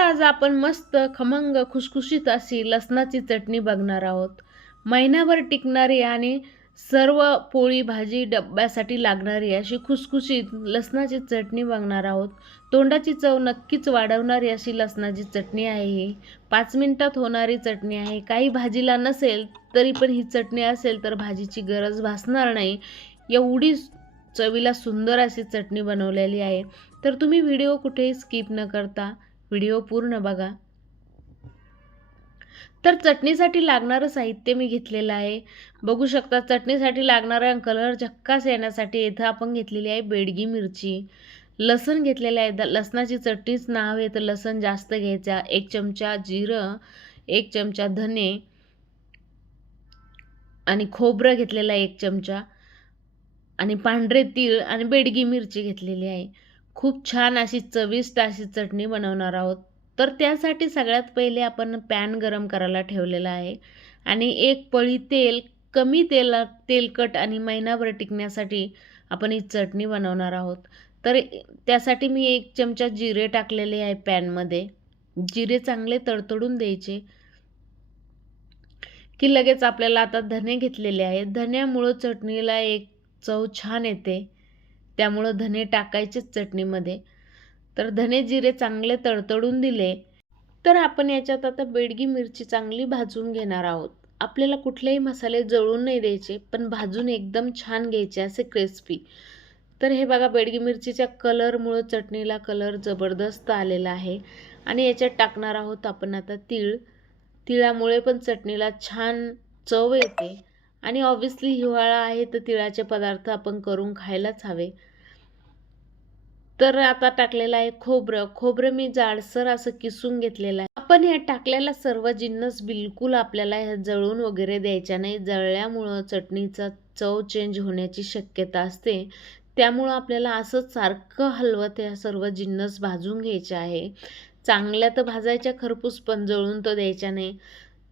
आज आपण मस्त खमंग खुसखुशीत अशी लसणाची चटणी बघणार आहोत. महिनाभर टिकणारी आणि सर्व पोळी भाजी डब्यासाठी लागणारी अशी खुसखुशीत लसणाची चटणी बघणार आहोत. तोंडाची चव नक्कीच वाढवणारी अशी लसणाची चटणी आहे ही. पाच मिनिटात होणारी चटणी आहे. काही भाजीला नसेल तरी पण ही चटणी असेल तर भाजीची गरज भासणार नाही. एवढी चवीला सुंदर अशी चटणी बनवलेली आहे. तर तुम्ही व्हिडिओ कुठेही स्किप न करता व्हिडिओ पूर्ण बघा. तर चटणीसाठी लागणारं साहित्य मी घेतलेलं आहे. बघू शकता चटणीसाठी लागणारा कलर झक्कास येण्यासाठी इथं आपण घेतलेली आहे बेडगी मिरची. लसण घेतलेलं आहे. द लसणाची चटणीच नाव आहे तर लसण जास्त घ्यायचा. एक चमचा जिरं एक चमचा धने आणि खोबरं घेतलेलं आहे एक चमचा. आणि पांढरे तीळ आणि बेडगी मिरची घेतलेली आहे. खूप छान अशी चविष्ट अशी चटणी बनवणार आहोत. तर त्यासाठी सगळ्यात पहिले आपण पॅन गरम करायला ठेवलेला आहे. आणि एक पळी तेल कमी तेला तेलकट आणि महिनाभर टिकण्यासाठी आपण ही चटणी बनवणार आहोत. तर त्यासाठी मी एक चमचा जिरे टाकलेले आहे पॅनमध्ये. जिरे चांगले तडतडून द्यायचे. की लगेच आपल्याला आता धने घेतलेले आहेत. धन्यामुळं चटणीला एक चव छान येते. त्यामुळं धने टाकायचेच चटणीमध्ये. तर धने जिरे चांगले तडतडून दिले तर आपण याच्यात आता बेडगी मिरची चांगली भाजून घेणार आहोत. आपल्याला कुठलेही मसाले जळून नाही द्यायचे पण भाजून एकदम छान घ्यायचे असे क्रिस्पी तर हे बघा बेडगी मिरचीच्या कलरमुळं चटणीला कलर जबरदस्त आलेला आहे. आणि याच्यात टाकणार आहोत आपण आता तीळ. तिळामुळे पण चटणीला छान चव येते. आणि ऑब्विसली हिवाळा आहे तर तिळाचे पदार्थ आपण करून खायलाच हवे. तर आता टाकलेलं आहे खोबरं. खोबरं मी जाडसर असं किसून घेतलेलं आहे. आपण ह्या टाकलेला सर्व जिन्नस बिलकुल आपल्याला ह्या जळून वगैरे द्यायच्या नाही. जळल्यामुळं चटणीचा चव चेंज होण्याची शक्यता असते. त्यामुळं आपल्याला असं सारखं हलवत ह्या सर्व जिन्नस भाजून घ्यायचे आहे. चांगल्या तर भाजायच्या खरपूस पण जळून तर द्यायच्या नाही.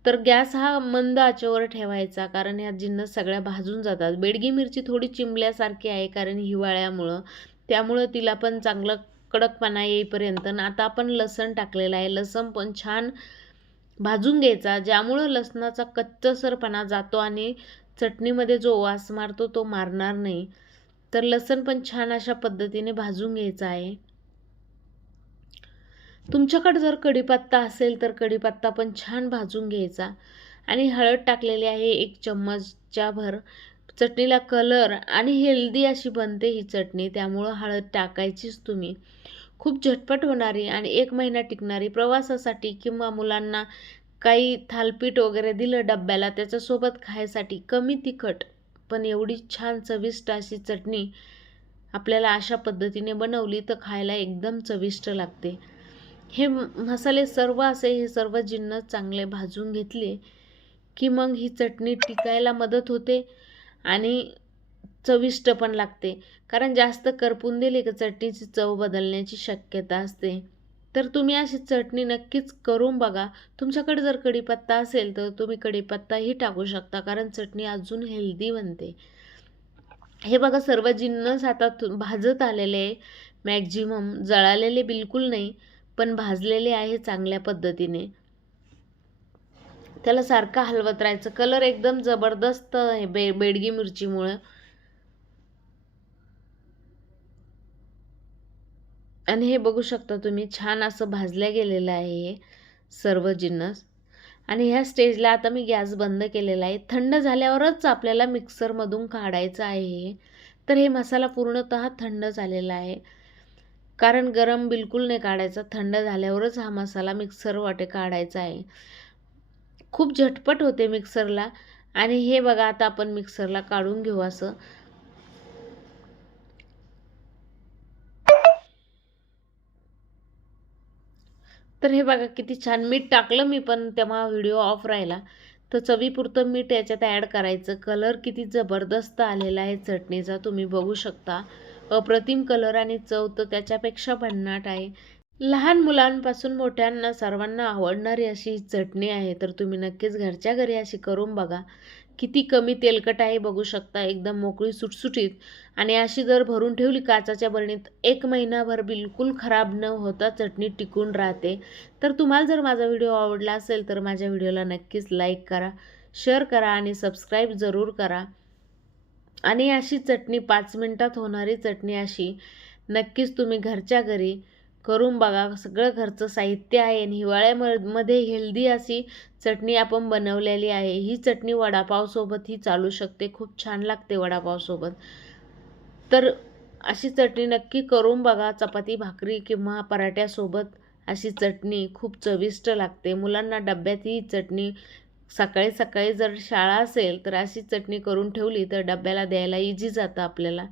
तर गॅस हा मंद आचेवर ठेवायचा कारण ह्या जिन्नस सगळ्या भाजून जातात. बेडगी मिरची थोडी चिंबल्यासारखी आहे कारण हिवाळ्यामुळं. त्यामुळं तिला पण चांगलं कडकपणा येईपर्यंत आणि आता आपण लसण टाकलेलं आहे. लसण पण छान भाजून घ्यायचा ज्यामुळं लसणाचा कच्चसरपणा जातो आणि चटणीमध्ये जो वास मारतो तो मारणार नाही. तर लसण पण छान अशा पद्धतीने भाजून घ्यायचा आहे. तुमच्याकडे जर कढीपत्ता असेल तर कढीपत्ता पण छान भाजून घ्यायचा. आणि हळद टाकलेली आहे एक चम्मचच्या भर. चटणीला कलर आणि हेल्दी अशी बनते ही चटणी त्यामुळं हळद टाकायचीच तुम्ही. खूप झटपट होणारी आणि एक महिना टिकणारी प्रवासासाठी किंवा मुलांना काही थालपीठ वगैरे दिलं डब्याला त्याच्यासोबत खायसाठी कमी तिखट पण एवढी छान चविष्ट अशी चटणी आपल्याला अशा पद्धतीने बनवली तर खायला एकदम चविष्ट लागते. हे मसाले सर्व असे हे सर्व जिन्नस चांगले भाजून घेतले की मग ही चटणी टिकायला मदत होते. आणि चविष्ट पण लागते. कारण जास्त करपून दिली की चटणीची चव बदलण्याची शक्यता असते. तर तुम्ही अशी चटणी नक्कीच करून बघा. तुमच्याकडे जर कढीपत्ता असेल तर तुम्ही कढीपत्ताही टाकू शकता. कारण चटणी अजून हेल्दी बनते. हे बघा सर्व जिन्नस आता भाजत आलेले आहे. मॅक्झिमम जळालेले बिलकुल नाही पण भाजलेले आहे चांगल्या पद्धतीने. त्याला सारखं हलवत राहायचं. कलर एकदम जबरदस्त आहे बे बेडगी मिरचीमुळं. आणि हे बघू शकता तुम्ही छान असं भाजल्या गेलेलं आहे हे सर्व जिन्नस. आणि ह्या स्टेजला आता मी गॅस बंद केलेला आहे. थंड झाल्यावरच आपल्याला मिक्सरमधून काढायचं आहे हे. तर हे मसाला पूर्णतः थंड झालेला आहे. कारण गरम बिलकुल नाही काढायचा. थंड झाल्यावरच हा मसाला मिक्सर वाटे काढायचा आहे. खूप झटपट होते मिक्सरला. आणि हे बघा आता आपण मिक्सरला काढून घेऊ असं. तर हे बघा किती छान मीठ टाकलं मी पण तेव्हा व्हिडिओ ऑफ राहिला. तर चवीपुरतं मीठ याच्यात ॲड करायचं. कलर किती जबरदस्त आलेला आहे चटणीचा तुम्ही बघू शकता. अप्रतिम कलर आणि चव तर त्याच्यापेक्षा भन्नाट आहे. लहान मुलांपासून मोठ्यांना सर्वांना आवडणारी अशी चटणी आहे तर तुम्ही नक्कीच घरच्या घरी अशी करून बघा. किती कमी तेलकट आहे बघू शकता एकदम मोकळी सुटसुटीत. आणि अशी जर भरून ठेवली काचाच्या बरणीत एक महिनाभर बिलकुल खराब न होता चटणी टिकून राहते. तर तुम्हाला जर माझा व्हिडिओ आवडला असेल तर माझ्या व्हिडिओला नक्कीच लाईक करा शेअर करा आणि सबस्क्राईब जरूर करा. आणि अशी चटणी पाच मिनटात होणारी चटणी अशी नक्कीच तुम्ही घरच्या घरी करून बघा सगळं घरचं साहित्य आहे आणि हिवाळ्यामध्ये हेल्दी अशी चटणी आपण बनवलेली आहे. ही चटणी वडापावसोबत ही चालू शकते. खूप छान लागते वडापावसोबत. तर अशी चटणी नक्की करून बघा. चपाती भाकरी किंवा पराठ्यासोबत अशी चटणी खूप चविष्ट लागते. मुलांना डब्यात ही चटणी सकाळी सकाळी जर शाळा असेल तर अशी चटणी करून ठेवली तर डब्याला द्यायला इझी जातं आपल्याला.